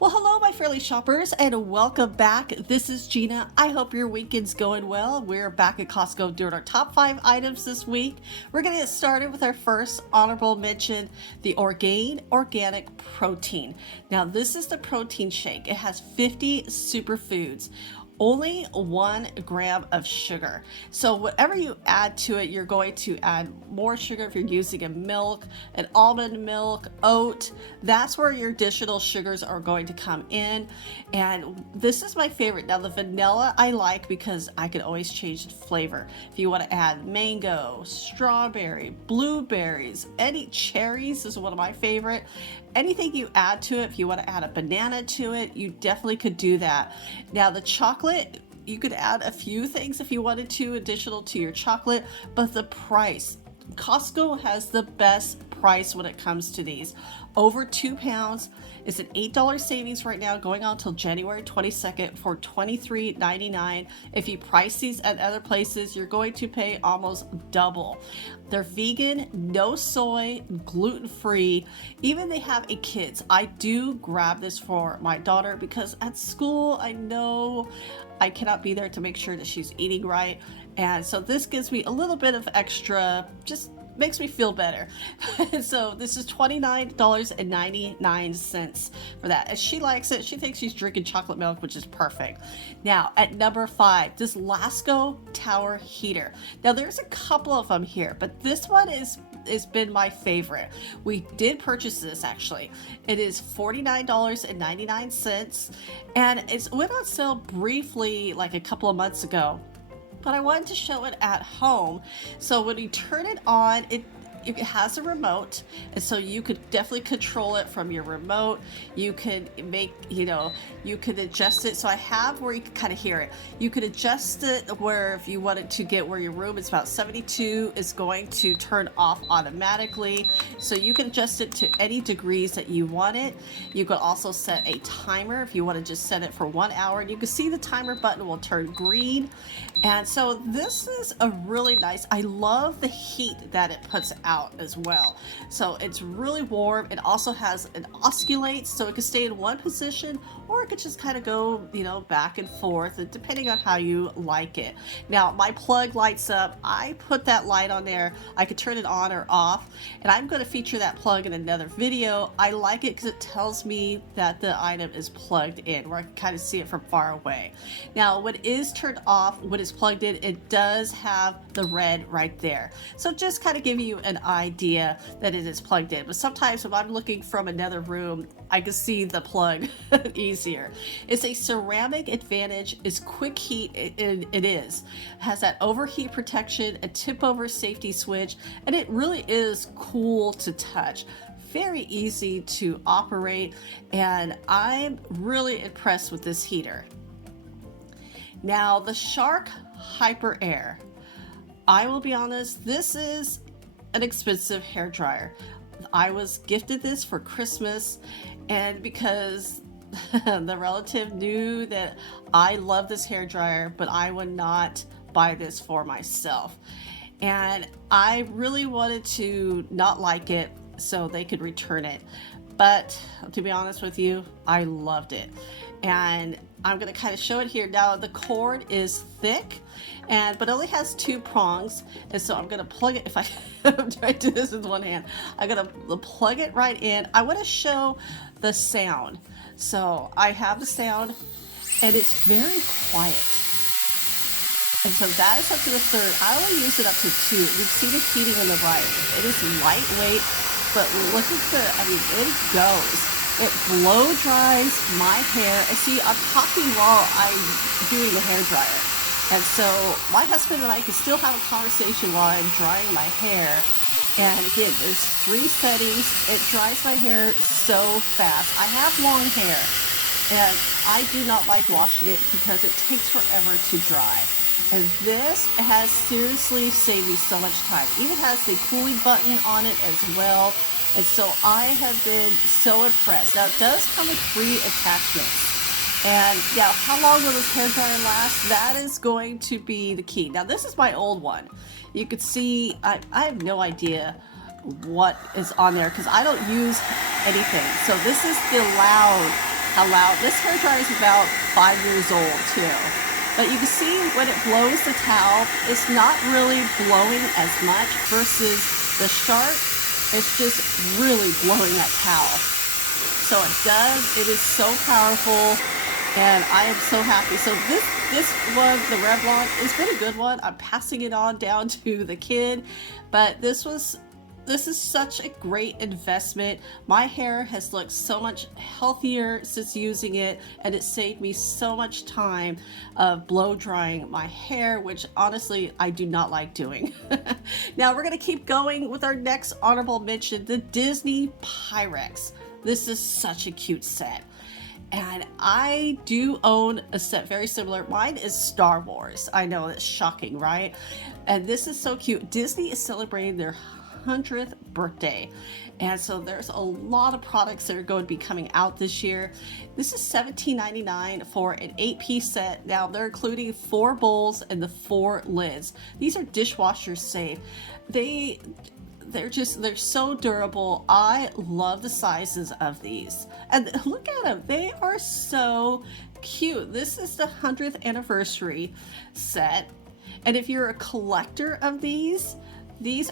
Well, hello, my Fairly shoppers, and welcome back. This is Gina. I hope your weekend's going well. We're back at Costco doing our top 5 items this week. We're going to get started with our first honorable mention, the Orgain Organic Protein. Now, this is the protein shake. It has 50 superfoods. Only 1 gram of sugar. So whatever you add to it, you're going to add more sugar if you're using a milk, an almond milk, oat. That's where your additional sugars are going to come in. And this is my favorite. Now the vanilla I like because I can always change the flavor. If you want to add mango, strawberry, blueberries, any cherries is one of my favorite. Anything you add to it, if you want to add a banana to it, you definitely could do that. Now the chocolate, you could add a few things if you wanted to additional to your chocolate, but the price, Costco has the best price when it comes to these. Over 2 pounds. It's an $8 savings right now going on until January 22nd for $23.99. If you price these at other places, you're going to pay almost double. They're vegan, no soy, gluten-free. Even they have a kids. I do grab this for my daughter because at school I know I cannot be there to make sure that she's eating right. And so this gives me a little bit of extra, just makes me feel better. So this is $29.99 for that. And she likes it. She thinks she's drinking chocolate milk, which is perfect. Now at number 5, this Lasko Tower Heater. Now there's a couple of them here, but this one has been my favorite. We did purchase this actually. It is $49.99 and it went on sale briefly like a couple of months ago. But I wanted to show it at home. So when you turn it on, it has a remote, and so you could definitely control it from your remote. You could make, you could adjust it. So I have where you can kind of hear it. You could adjust it where if you wanted to get where your room is about 72 is going to turn off automatically. So you can adjust it to any degrees that you want it. You could also set a timer if you want to just set it for 1 hour, and you can see the timer button will turn green. And so this is a really nice, I love the heat that it puts out as well. So it's really warm. It also has an oscillates, so it can stay in one position or it could just kind of go, back and forth, depending on how you like it. Now my plug lights up. I put that light on there. I could turn it on or off, and I'm going to feature that plug in another video. I like it because it tells me that the item is plugged in, where I can kind of see it from far away. Now when it is turned off, when it's plugged in, it does have the red right there. So just kind of give you an idea that it is plugged in. But sometimes if I'm looking from another room, I can see the plug easier. It's a ceramic advantage. It's quick heat. It is. It has that overheat protection, a tip over safety switch, and it really is cool to touch. Very easy to operate, and I'm really impressed with this heater. Now the Shark Hyper Air. I will be honest, this is an expensive hair dryer. I was gifted this for Christmas, and because the relative knew that I love this hair dryer, but I would not buy this for myself. And I really wanted to not like it so they could return it. But to be honest with you, I loved it. And I'm going to kind of show it here. Now the cord is thick, but it only has 2 prongs, and so I'm going to plug it. If I'm trying to do this with one hand, I'm going to plug it right in. I want to show the sound. So I have the sound, and it's very quiet. And so that is up to the 3rd. I only use it up to 2. You see the heating on the right. It is lightweight, but look at it goes. It blow dries my hair. And see, I'm talking while I'm doing the hair dryer. And so my husband and I can still have a conversation while I'm drying my hair. And again, there's 3 settings. It dries my hair so fast. I have long hair, and I do not like washing it because it takes forever to dry. And this has seriously saved me so much time. Even has the cooling button on it as well. And so I have been so impressed. Now it does come with 3 attachments. And yeah, how long will this hair dryer last? That is going to be the key. Now this is my old one. You could see, I have no idea what is on there because I don't use anything. So this is the loud how loud. This hair dryer is about 5 years old too. But you can see when it blows the towel, it's not really blowing as much versus the Shark. It's just really blowing that towel. So it is so powerful, and I am so happy. So this one, the Revlon, it's been a good one. I'm passing it on down to the kid, but this is such a great investment. My hair has looked so much healthier since using it, and it saved me so much time of blow drying my hair, which honestly I do not like doing. Now we're gonna keep going with our next honorable mention, the Disney Pyrex. This is such a cute set. And I do own a set very similar. Mine is Star Wars. I know that's shocking, right? And this is so cute. Disney is celebrating their 100th birthday, and so there's a lot of products that are going to be coming out this year. This is $17.99 for an 8-piece set. Now they're including 4 bowls and the 4 lids. These are dishwasher safe. They're so durable. I love the sizes of these, and look at them, they are so cute. This is the 100th anniversary set, and if you're a collector of these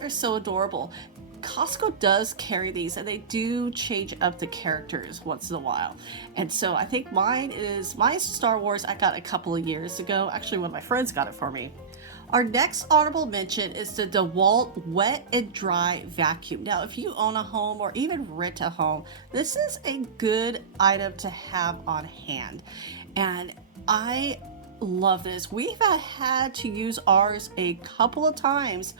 are so adorable. Costco does carry these, and they do change up the characters once in a while. And so I think mine's Star Wars. I got a couple of years ago. Actually, one of my friends got it for me. Our next honorable mention is the DeWalt Wet and Dry Vacuum. Now, if you own a home or even rent a home, this is a good item to have on hand. And I love this. We've had to use ours a couple of times.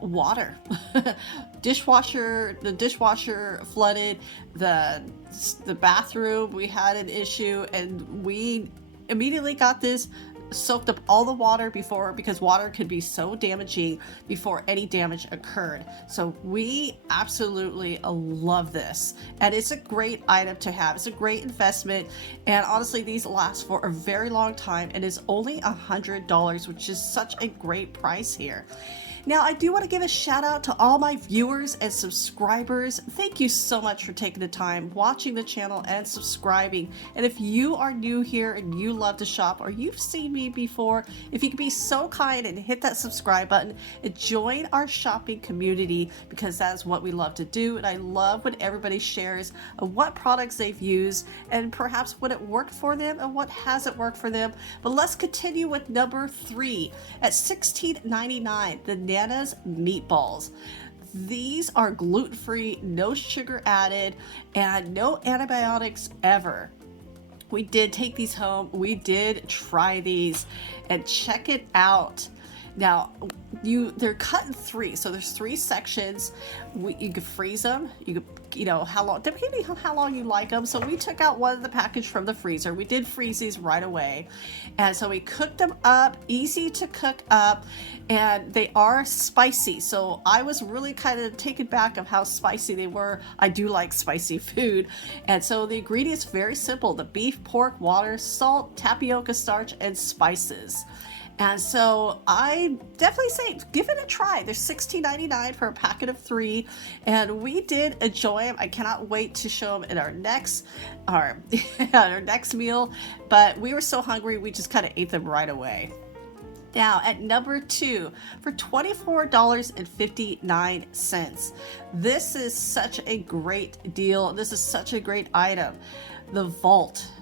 Water. The dishwasher flooded, the bathroom, we had an issue, and we immediately got this, soaked up all the water because water could be so damaging before any damage occurred. So we absolutely love this, and it's a great item to have. It's a great investment, and honestly these last for a very long time, and it's only $100, which is such a great price here. Now, I do want to give a shout out to all my viewers and subscribers. Thank you so much for taking the time, watching the channel, and subscribing. And if you are new here and you love to shop, or you've seen me before, if you could be so kind and hit that subscribe button and join our shopping community, because that's what we love to do. And I love when everybody shares what products they've used and perhaps what it worked for them and what hasn't worked for them. But let's continue with number 3 at $16.99, the Nana's Meatballs. These are gluten-free, no sugar added, and no antibiotics ever. We did take these home. We did try these, and check it out. Now, they're cut in 3, so there's 3 sections. You could freeze them. You could, how long, depending on how long you like them. So we took out one of the package from the freezer. We did freeze these right away, and so we cooked them up. Easy to cook up, and they are spicy. So I was really kind of taken back of how spicy they were. I do like spicy food, and so the ingredients very simple: the beef, pork, water, salt, tapioca starch, and spices. And so I definitely say give it a try. They're $16.99 for a packet of 3, and we did enjoy them. I cannot wait to show them in our next meal, but we were so hungry we just kind of ate them right away. Now at number 2 for $24.59. This is such a great deal. This is such a great item. The Vault.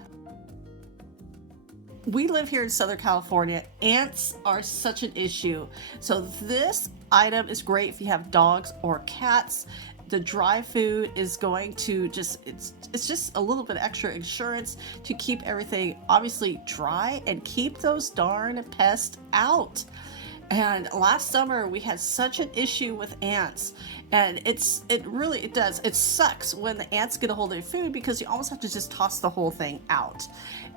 We live here in Southern California. Ants are such an issue. So this item is great if you have dogs or cats. The dry food is going to it's just a little bit extra insurance to keep everything obviously dry and keep those darn pests out. And last summer we had such an issue with ants, and it sucks when the ants get a hold of your food, because you almost have to just toss the whole thing out.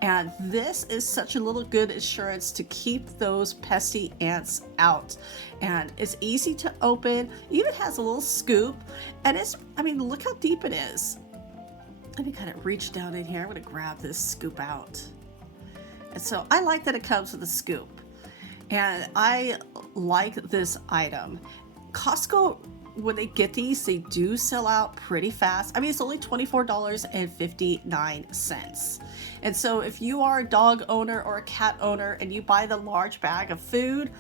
And this is such a little good insurance to keep those pesky ants out. And it's easy to open, even has a little scoop, and look how deep it is. Let me kind of reach down in here. I'm going to grab this scoop out. And so I like that it comes with a scoop. And I like this item. Costco when they get these, they do sell out pretty fast. I mean, it's only $24.59. And so if you are a dog owner or a cat owner and you buy the large bag of food,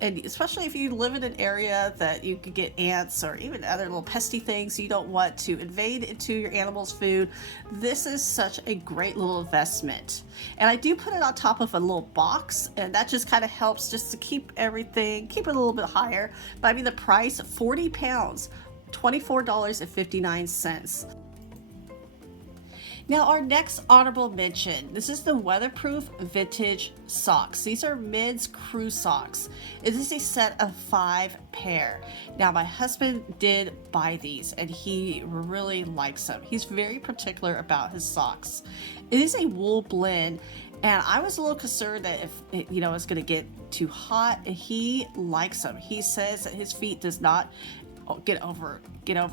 and especially if you live in an area that you could get ants or even other little pesky things you don't want to invade into your animal's food, this is such a great little investment. And I do put it on top of a little box, and that just kind of helps just to keep everything, keep it a little bit higher. But I mean, the price, 40 pounds, $24.59. Now our next honorable mention, this is the Weatherproof Vintage Socks. These are men's crew socks. It is a set of 5 pair. Now my husband did buy these and he really likes them. He's very particular about his socks. It is a wool blend, and I was a little concerned that if it, it's going to get too hot. He likes them. He says that his feet does not get over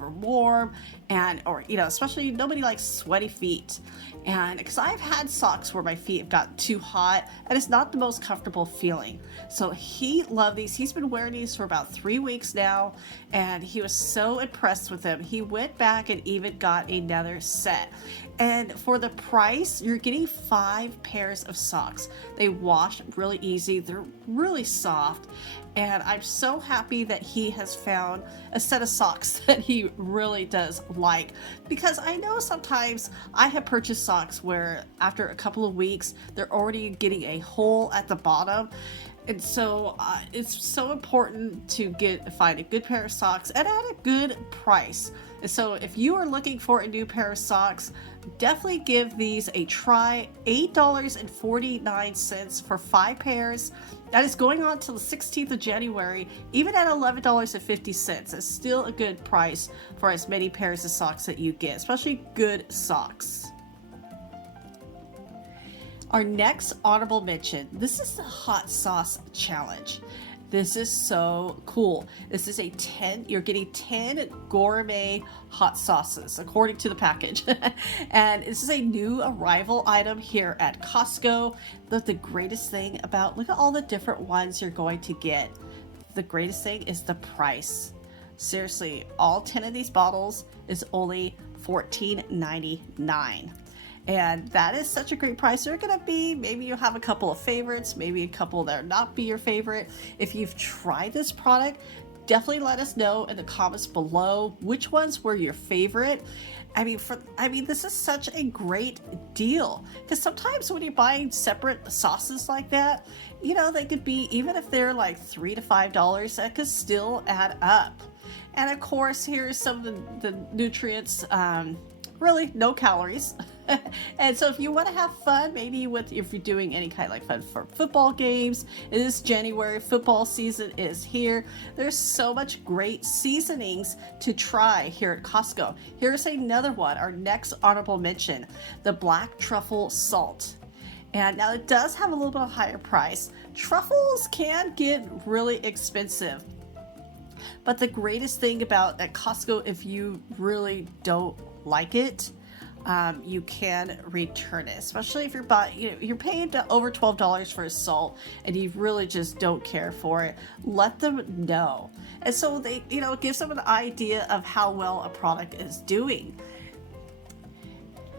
warm, and especially nobody likes sweaty feet. And because I've had socks where my feet have gotten too hot and it's not the most comfortable feeling. So he loved these. He's been wearing these for about 3 weeks now, and he was so impressed with them. He went back and even got another set. And for the price, you're getting 5 pairs of socks. They wash really easy. They're really soft. And I'm so happy that he has found a set of socks that he really does like. Because I know sometimes I have purchased socks where after a couple of weeks, they're already getting a hole at the bottom. And so it's so important to find a good pair of socks and at a good price. And so if you are looking for a new pair of socks, definitely give these a try. $8.49 for 5 pairs. That is going on till the 16th of January, even at $11.50. It's still a good price for as many pairs of socks that you get, especially good socks. Our next honorable mention, this is the hot sauce challenge. This is so cool. This is you're getting 10 gourmet hot sauces according to the package. And this is a new arrival item here at Costco. The greatest thing look at all the different ones you're going to get. The greatest thing is the price. Seriously, all 10 of these bottles is only $14.99. And that is such a great price. They're going to be, maybe you have a couple of favorites, maybe a couple that will not be your favorite. If you've tried this product, definitely let us know in the comments below which ones were your favorite. I mean, this is such a great deal, because sometimes when you're buying separate sauces like that, they could be, even if they're like $3 to $5, that could still add up. And of course, here's some of the nutrients, really no calories. And so if you want to have fun, maybe if you're doing any kind of fun for football games, it is January, football season is here. There's so much great seasonings to try here at Costco. Here's another one, our next honorable mention, the black truffle salt. And now it does have a little bit of higher price. Truffles can get really expensive. But the greatest thing about at Costco, if you really don't like it, you can return it, especially if you're you're paying over $12 for a salt and you really just don't care for it. Let them know. And so they, it gives them an idea of how well a product is doing.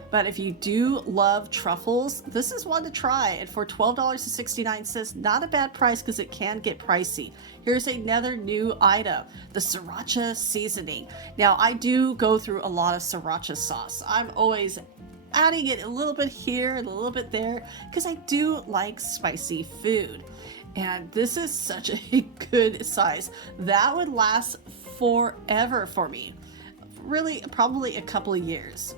But if you do love truffles, this is one to try. And for $12.69, not a bad price, because it can get pricey. Here's another new item, the Sriracha seasoning. Now, I do go through a lot of Sriracha sauce. I'm always adding it a little bit here and a little bit there, because I do like spicy food. And this is such a good size. That would last forever for me. Really, probably a couple of years.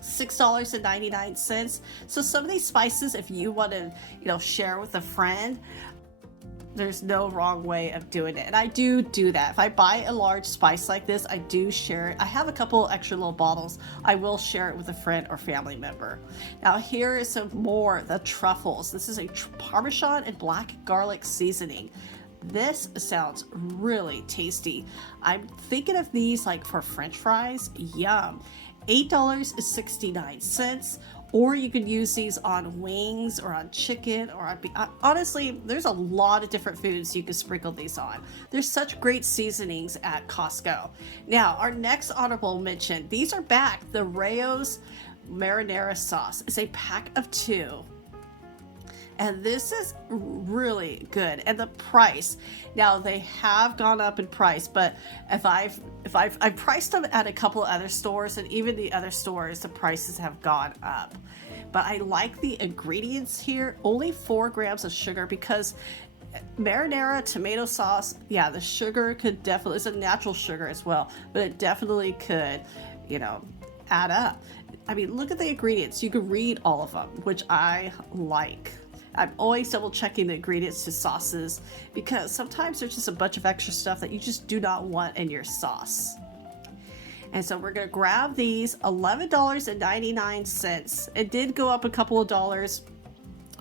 $6.99. So some of these spices, if you want to, share with a friend, there's no wrong way of doing it. And I do that. If I buy a large spice like this, I do share it. I have a couple extra little bottles. I will share it with a friend or family member. Now here is some more, the truffles. This is a Parmesan and black garlic seasoning. This sounds really tasty. I'm thinking of these like for French fries. Yum. $8.69, or you could use these on wings or on chicken or on beef. Honestly, there's a lot of different foods you can sprinkle these on. There's such great seasonings at Costco. Now, our next honorable mention, these are back, the Rayo's marinara sauce. It's a pack of 2. And this is really good. And the price, now they have gone up in price, but I've priced them at a couple of other stores, and even the other stores, the prices have gone up. But I like the ingredients here. Only 4 grams of sugar, because marinara tomato sauce, yeah, the sugar could definitely, it's a natural sugar as well, but it definitely could, you know, add up. I mean, look at the ingredients. You can read all of them, which I like. I'm always double checking the ingredients to sauces, because sometimes there's just a bunch of extra stuff that you just do not want in your sauce. And so we're going to grab these, $11.99. It did go up a couple of dollars,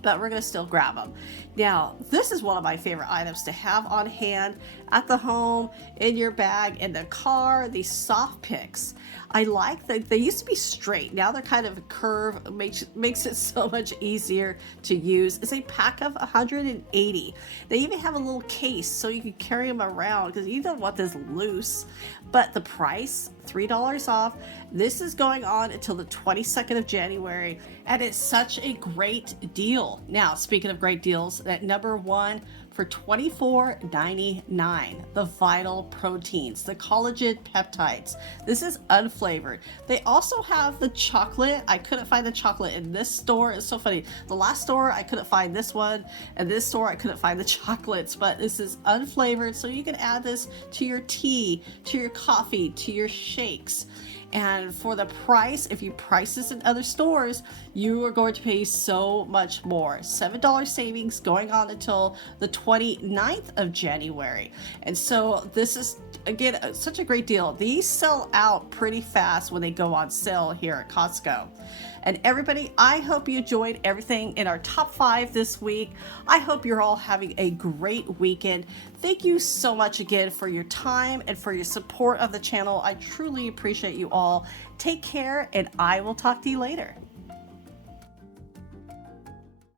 but we're going to still grab them. Now, this is one of my favorite items to have on hand, at the home, in your bag, in the car, these soft picks. I like that they used to be straight. Now they're kind of a curve, makes it so much easier to use. It's a pack of 180. They even have a little case so you can carry them around, because you don't want this loose. But the price, $3 off. This is going on until the 22nd of January, and it's such a great deal. Now, speaking of great deals, at number 1 for $24.99, the Vital Proteins, the collagen peptides. This is unflavored. They also have the chocolate. I couldn't find the chocolate in this store. It's so funny. The last store I couldn't find this one, and this store I couldn't find the chocolates, but this is unflavored, so you can add this to your tea, to your coffee, to your shakes. And for the price, if you price this in other stores, you are going to pay so much more. $7 savings going on until the 29th of January. And so this is, again, such a great deal. These sell out pretty fast when they go on sale here at Costco. And everybody, I hope you enjoyed everything in our top 5 this week. I hope you're all having a great weekend. Thank you so much again for your time and for your support of the channel. I truly appreciate you all. Take care, and I will talk to you later.